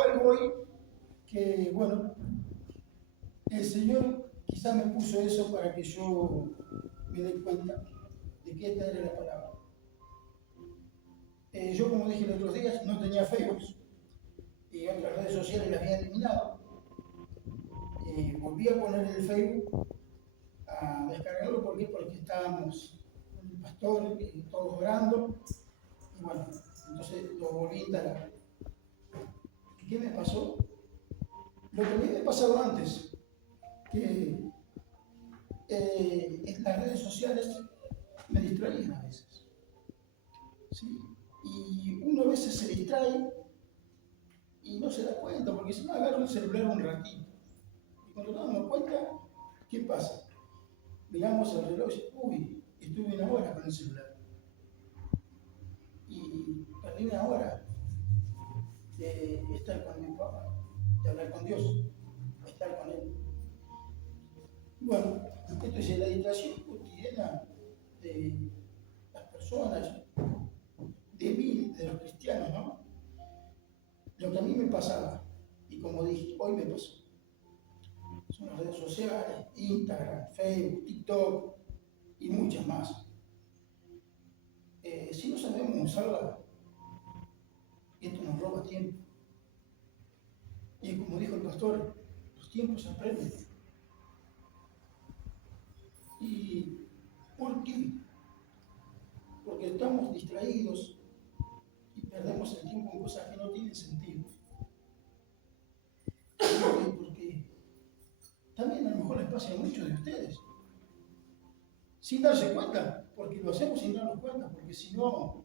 algo hoy que, bueno, el Señor quizá me puso eso para que yo me dé cuenta de que esta era la palabra. Yo, como dije los otros días, no tenía Facebook y otras redes sociales las había eliminado. Volví a poner el Facebook a descargarlo. ¿Por qué? Porque estábamos con el pastor todos orando y bueno, entonces lo volví a instalar. ¿Y qué me pasó? Lo que me había pasado antes, que las redes sociales me distraían a veces, ¿sí? Y uno a veces se distrae y no se da cuenta, porque si no agarro el celular un ratito. Y cuando nos damos cuenta, ¿qué pasa? Miramos el reloj y uy, estuve una hora con el celular. Y perdí una hora de estar con mi papá, de hablar con Dios, de estar con Él. Bueno, esto es la distracción cotidiana de las personas, de mí, de los cristianos, ¿no? Lo que a mí me pasaba, y como dije, hoy me pasó, son las redes sociales, Instagram, Facebook, TikTok y muchas más. Si no sabemos usarla, esto nos roba tiempo. Y como dijo el pastor, los tiempos aprenden. ¿Y por qué? Porque estamos distraídos y perdemos el tiempo en cosas que no tienen sentido. Porque también a lo mejor les pasa a muchos de ustedes, sin darse cuenta, porque lo hacemos sin darnos cuenta, porque si no,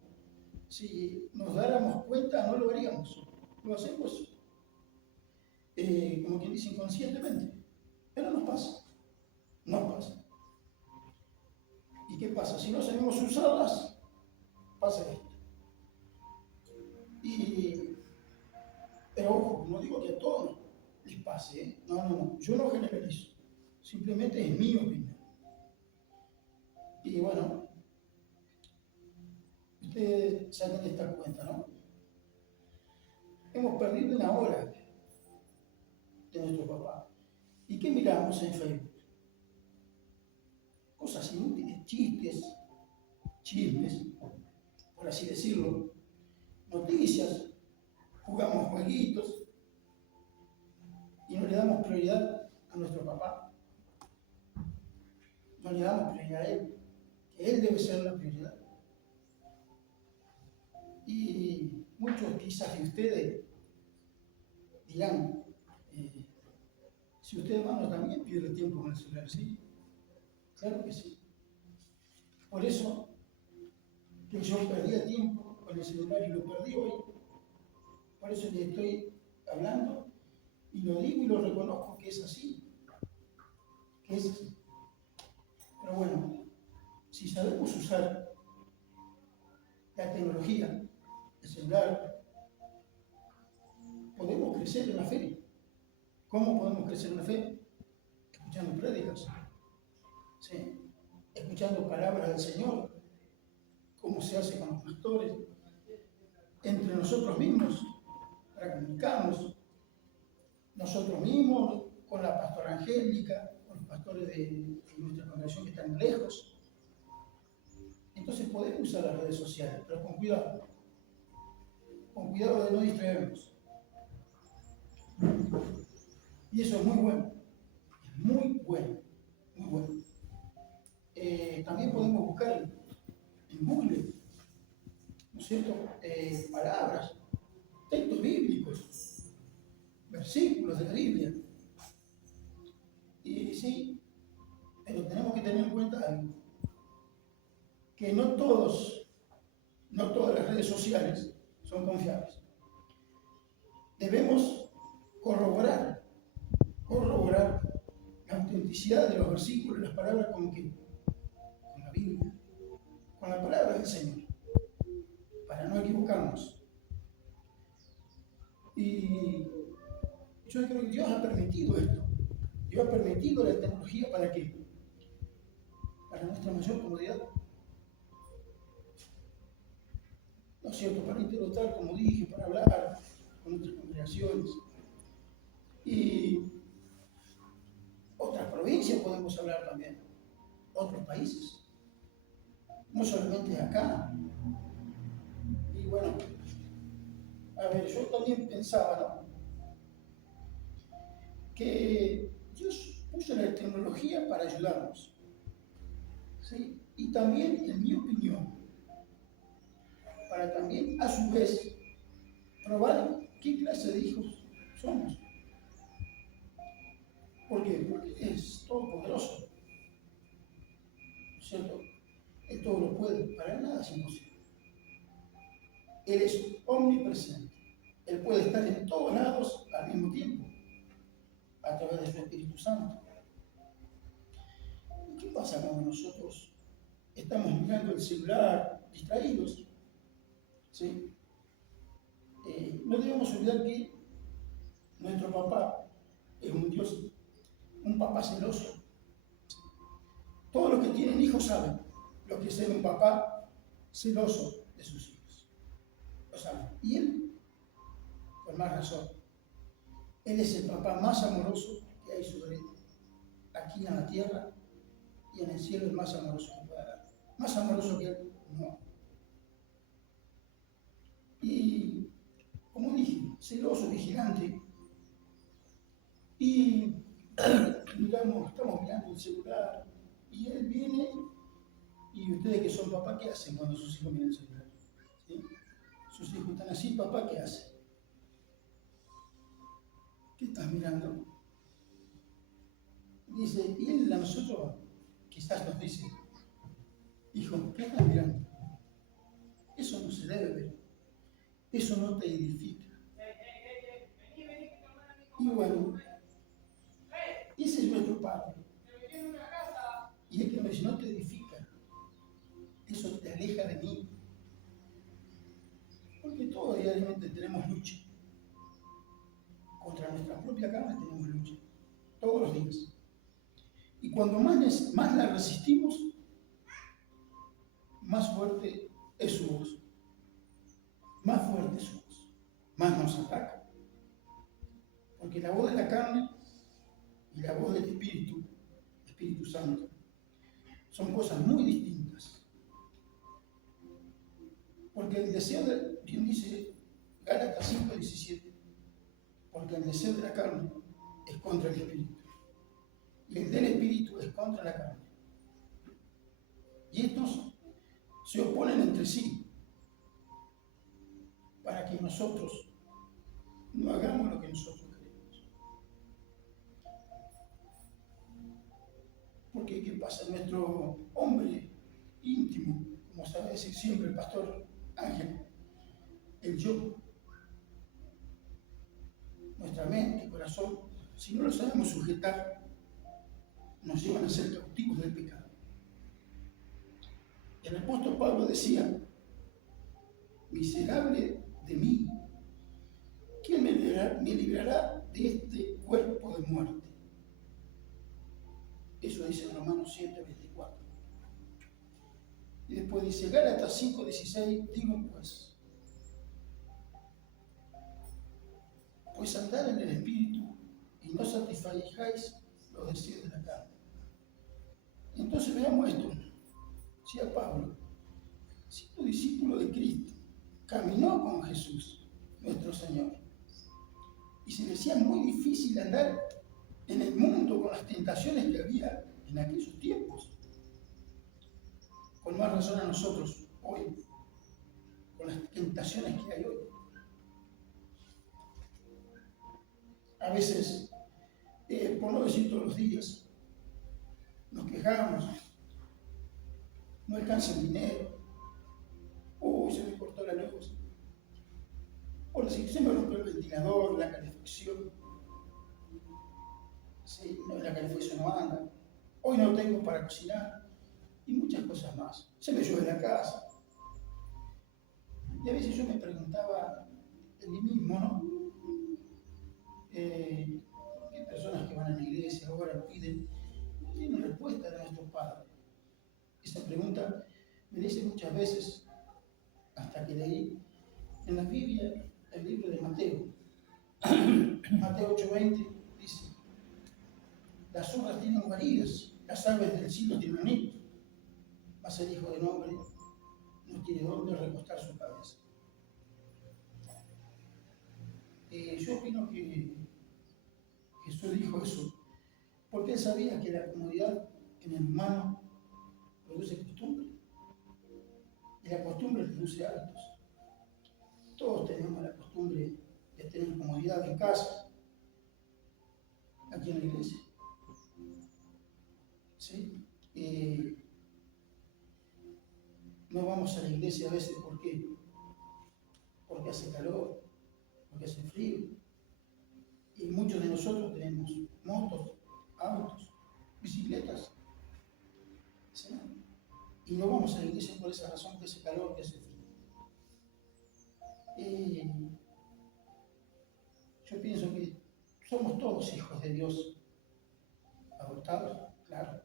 si nos dáramos cuenta no lo haríamos. Lo hacemos, como quien dice, inconscientemente, pero nos pasa, nos pasa. ¿Y qué pasa? Si no sabemos usarlas, pasa esto. Pero ojo, no digo que a todos les pase, ¿eh? No, yo no generalizo, simplemente es mi opinión. Y bueno, ustedes se han de dar cuenta, ¿no? Hemos perdido una hora de nuestro papá. ¿Y qué miramos en Facebook? Cosas inútiles, chistes, chismes, por así decirlo, noticias, jugamos jueguitos y no le damos prioridad a nuestro papá. No le damos prioridad a él, que él debe ser la prioridad. Y muchos quizás de ustedes dirán, si usted, hermano, también pierde tiempo con el celular, ¿sí? Claro que sí. Por eso que yo perdía tiempo con el celular y lo perdí hoy. Por eso le estoy hablando y lo digo y lo reconozco que es así. Que es así. Pero bueno, si sabemos usar la tecnología, el celular, podemos crecer en la fe. ¿Cómo podemos crecer en la fe? Escuchando prédicas, ¿sí? Escuchando palabras del Señor, cómo se hace con los pastores, entre nosotros mismos, para comunicarnos, nosotros mismos, con la pastora Angélica, con los pastores de nuestra congregación que están lejos. Entonces podemos usar las redes sociales, pero con cuidado de no distraernos. Y eso es muy bueno, muy bueno, muy bueno. También podemos buscar en Google, ¿no es cierto?, palabras, textos bíblicos, versículos de la Biblia. Y sí, pero tenemos que tener en cuenta algo, que no todas las redes sociales son confiables. Debemos corroborar la autenticidad de los versículos y las palabras con la Biblia, con la palabra del Señor, para no equivocarnos. Y yo creo que Dios ha permitido esto. Dios ha permitido la tecnología para qué? Para nuestra mayor comodidad. ¿No es cierto? Para interlocutar, como dije, para hablar con nuestra congregación. congregaciones. Y otras provincias podemos hablar también, otros países, no solamente acá. Y bueno, a ver, yo también pensaba, ¿no?, que Dios puso la tecnología para ayudarnos, ¿sí? Y también, en mi opinión, para también, a su vez, probar qué clase de hijos somos. ¿Por qué? Porque es todopoderoso, ¿no es cierto? Él todo lo puede, para nada es imposible. Él es omnipresente. Él puede estar en todos lados al mismo tiempo, a través de su Espíritu Santo. ¿Y qué pasa cuando nosotros estamos mirando el celular distraídos? ¿Sí? No debemos olvidar que nuestro papá es un Dios, un papá celoso. Todos los que tienen hijos saben lo que es ser un papá celoso de sus hijos. Lo saben. Y él, con más razón, él es el papá más amoroso que hay sobre aquí en la tierra, y en el cielo el más amoroso que pueda dar. Más amoroso que él, no. Y, como dije, celoso, vigilante. Y, digamos, estamos mirando el celular, y él viene, y ustedes que son papá, ¿qué hacen cuando sus hijos miran el celular? ¿Sí? Sus hijos están así, papá, ¿qué hace? ¿Qué estás mirando? Dice, y él a nosotros quizás nos dice, hijo, ¿qué estás mirando? Eso no se debe ver, eso no te edifica. Y bueno, ese es nuestro Padre. Y es que me dice, no te edifica, eso te aleja de mí. Porque todos diariamente tenemos lucha. Contra nuestra propia carne tenemos lucha, todos los días. Y cuando más la resistimos, más fuerte es su voz. Más fuerte es su voz, más nos ataca. Porque la voz de la carne y la voz del Espíritu Santo, son cosas muy distintas. Porque el deseo de, bien dice Gálatas 5:17, porque el deseo de la carne es contra el Espíritu, y el del Espíritu es contra la carne. Y estos se oponen entre sí, para que nosotros no hagamos lo que nosotros queremos. Porque ¿qué pasa? Nuestro hombre íntimo, como sabe decir siempre el pastor Ángel, el yo, nuestra mente y corazón, si no lo sabemos sujetar, nos llevan a ser cautivos del pecado. El apóstol Pablo decía, miserable de mí, ¿quién me librará de este cuerpo de muerte? Eso dice en Romanos 7:24. Y después dice, Gálatas 5:16, digo pues andad en el Espíritu y no satisfagáis los deseos de la carne. Entonces veamos esto. Decía Pablo, siendo discípulo de Cristo, caminó con Jesús, nuestro Señor. Y se le hacía muy difícil andar en el mundo con las tentaciones que había en aquellos tiempos. Con más razón a nosotros hoy, con las tentaciones que hay hoy. A veces, por no decir todos los días, nos quejamos, no alcanza el dinero, se me cortó la luz, por decir, se me rompió el ventilador, la calefacción, sí, la calefacción no anda, hoy no tengo para cocinar, y muchas cosas más. Se me llueve la casa. Y a veces yo me preguntaba de mí mismo, ¿no? ¿Qué personas que van a la iglesia ahora piden? No tienen respuesta de nuestro Padre. Esa pregunta me la hice muchas veces, hasta que leí en la Biblia el libro de Mateo. Mateo 8:20 dice, las zorras tienen guaridas, las aves del cielo tienen nidos, mas el Hijo del Hombre no tiene dónde recostar su cabeza. Yo opino que Jesús dijo eso porque él sabía que la comodidad en el humano produce costumbre y la costumbre produce hábitos. Todos tenemos la costumbre de tener comodidad en casa, aquí en la iglesia. ¿Sí? No vamos a la iglesia a veces porque hace calor, porque hace frío. Y muchos de nosotros tenemos motos, autos, bicicletas. ¿Sí? Y no vamos a la iglesia por esa razón, que hace calor, que hace frío. Yo pienso que somos todos hijos de Dios, adoptados, claro.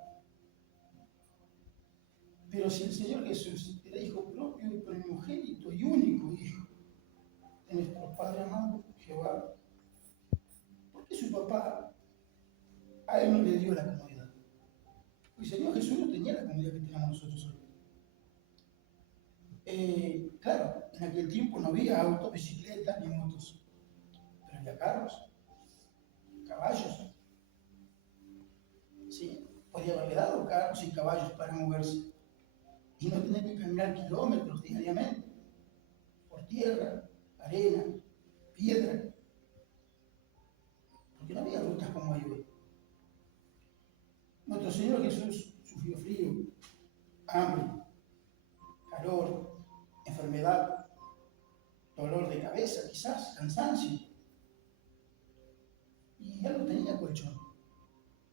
Pero si el Señor Jesús era hijo propio y primogénito y único hijo de nuestro Padre amado, Jehová, ¿por qué su papá a él no le dio la comodidad? El Señor Jesús no tenía la comodidad que tenemos nosotros hoy. Claro, en aquel tiempo no había autos, bicicletas ni motos, pero había carros, caballos. ¿Sí? Podía haberle dado carros y caballos para moverse y no tener que caminar kilómetros diariamente por tierra, arena, piedra, porque no había rutas como hay hoy. Nuestro Señor Jesús sufrió frío, hambre, calor, enfermedad, dolor de cabeza, quizás, cansancio. Y él no tenía colchón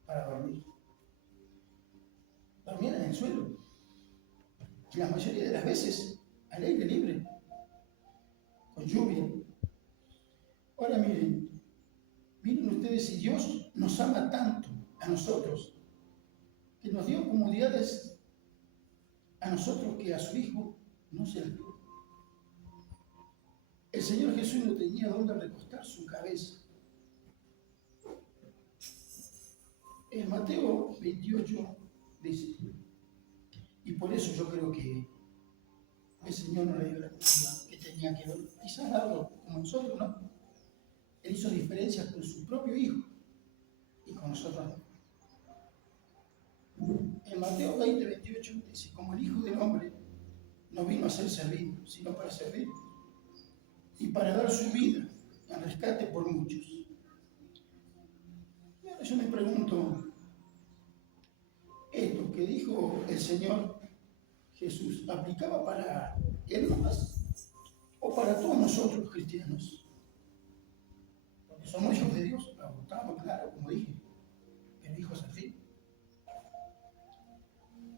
para dormir. Dormía en el suelo. Y la mayoría de las veces al aire libre, con lluvia. Ahora miren ustedes, si Dios nos ama tanto a nosotros, que nos dio comodidades a nosotros que a su Hijo no se las dio. El Señor Jesús no tenía dónde recostar su cabeza. En Mateo 28 dice, y por eso yo creo que el Señor no le dio la comodidad que tenía que dar, quizás darlo como nosotros, ¿no? Él hizo diferencias con su propio Hijo y con nosotros no. En Mateo 20:28 dice, como el Hijo del Hombre no vino a ser servido, sino para servir y para dar su vida en rescate por muchos. Y ahora yo me pregunto, esto que dijo el Señor Jesús, ¿aplicaba para él nomás o para todos nosotros cristianos? Porque somos hijos de Dios, lo adoptamos, claro, como dije, pero hijos al fin.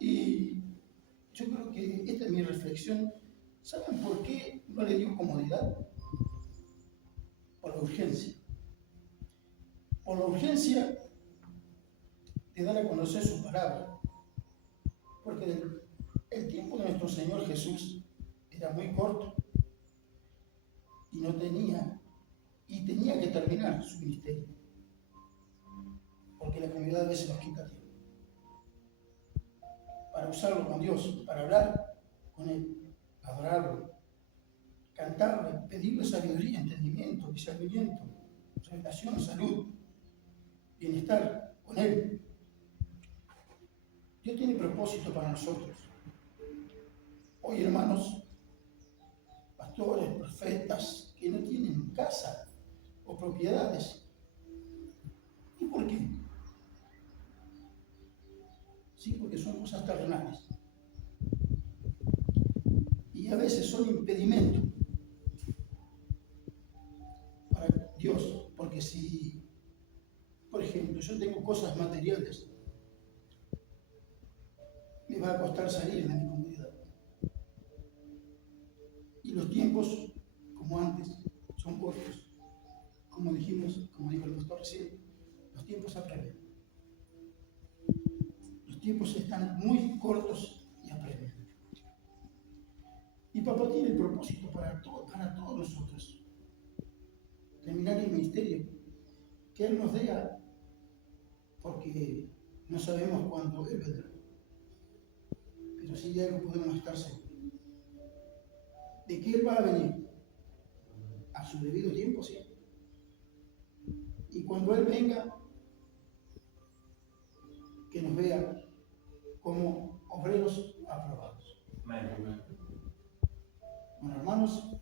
Y yo creo que esta es mi reflexión. ¿Saben por qué no le dio comodidad? Por la urgencia. Por la urgencia de dar a conocer su palabra. Porque el tiempo de nuestro Señor Jesús era muy corto y tenía que terminar su ministerio. Porque la comunidad a veces nos quita tiempo para usarlo con Dios, para hablar con Él, adorarlo, cantarle, pedirle sabiduría, entendimiento, discernimiento, revelación, salud, bienestar con Él. Dios tiene propósito para nosotros. Hoy, hermanos, pastores, profetas, que no tienen casa o propiedades. ¿Y por qué? Sí, porque son cosas terrenales. Y a veces son impedimento para Dios, porque si, por ejemplo, yo tengo cosas materiales, me va a costar salir de mi comunidad. Y los tiempos, como antes, son cortos. Como dijimos, como dijo el pastor recién, los tiempos apremian. Los tiempos están muy cortos y apremian. Y papá tiene el propósito para todos nosotros. Terminar el ministerio que Él nos dé, porque no sabemos cuándo Él vendrá. Pero sí de algo podemos estar seguros, de que Él va a venir a su debido tiempo, sí. Y cuando Él venga, que nos vea como obreros aprobados. Bueno, hermanos,